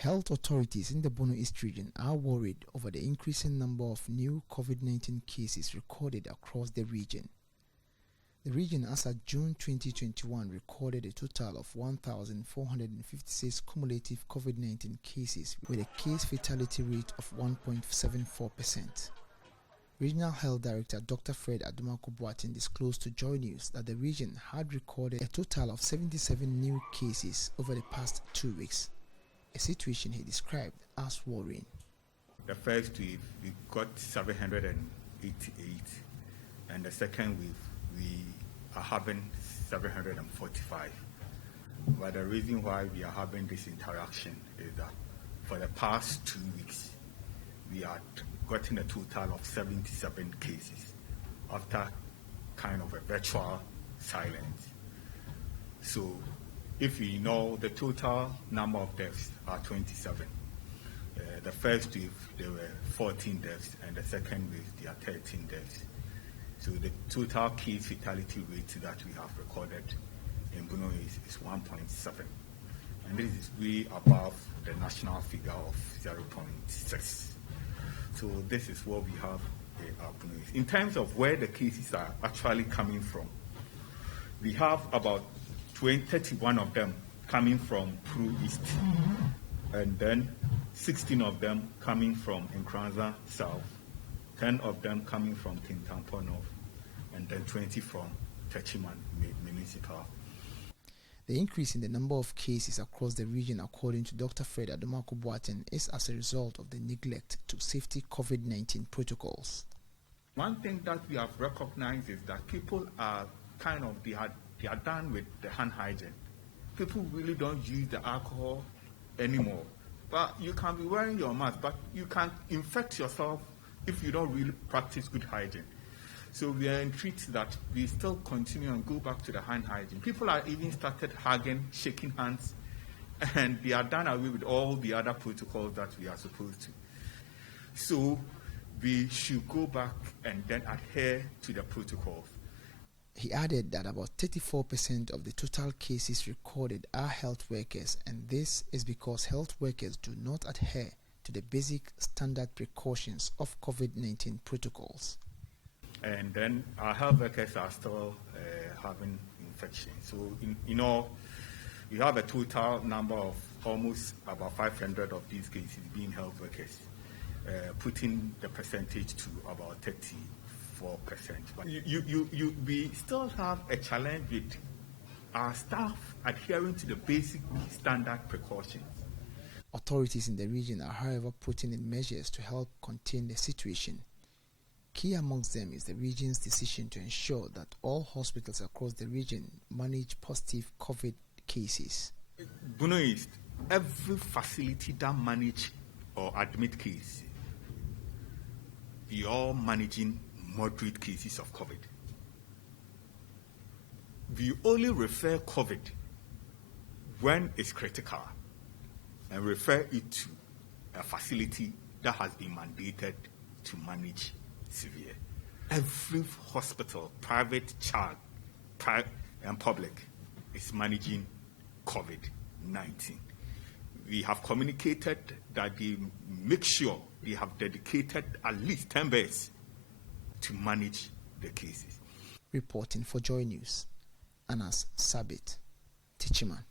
Health authorities in the Bono East Region are worried over the increasing number of new COVID-19 cases recorded across the region. The region, as of June 2021, recorded a total of 1,456 cumulative COVID-19 cases with a case fatality rate of 1.74%. Regional Health Director Dr. Fred Adumaku-Boateng disclosed to Joy News that the region had recorded a total of 77 new cases over the past 2 weeks, a situation he described as worrying. The first wave, we got 788, and the second wave, we are having 745. But the reason why we are having this interaction is that for the past 2 weeks, we had gotten a total of 77 cases after kind of a virtual silence. So if we know the total number of deaths are 27, the first wave there were 14 deaths, and the second wave there are 13 deaths. So the total case fatality rate that we have recorded in Bono is 1.7, and this is way above the national figure of 0.6. So this is what we have at Bono East. In terms of where the cases are actually coming from, we have about 31 of them coming from Bono East, and then 16 of them coming from Nkranza South, 10 of them coming from Kintampo North, and then 20 from Techiman Municipal. The increase in the number of cases across the region, according to Dr. Fred Adumaku-Boateng, is as a result of the neglect to safety COVID-19 protocols. One thing that we have recognized is that people are they are done with the hand hygiene. People really don't use the alcohol anymore. But you can be wearing your mask, but you can infect yourself if you don't really practice good hygiene. So we are intrigued that we still continue and go back to the hand hygiene. People are even started hugging, shaking hands, and they are done away with all the other protocols that we are supposed to. So we should go back and then adhere to the protocols. He added that about 34% of the total cases recorded are health workers, and this is because health workers do not adhere to the basic standard precautions of COVID-19 protocols. And then our health workers are still having infection. So, we have a total number of almost about 500 of these cases being health workers, putting the percentage to about 34%. But we still have a challenge with our staff adhering to the basic standard precautions. Authorities in the region are, however, putting in measures to help contain the situation. Key amongst them is the region's decision to ensure that all hospitals across the region manage positive COVID cases. Bono East, every facility that manage or admit cases, we are managing moderate cases of COVID. We only refer COVID when it's critical and refer it to a facility that has been mandated to manage severe. Every hospital, private, child, and public, is managing COVID-19. We have communicated that they make sure they have dedicated at least 10 beds to manage the cases. Reporting for Joy News, Anas Sabit, Techiman.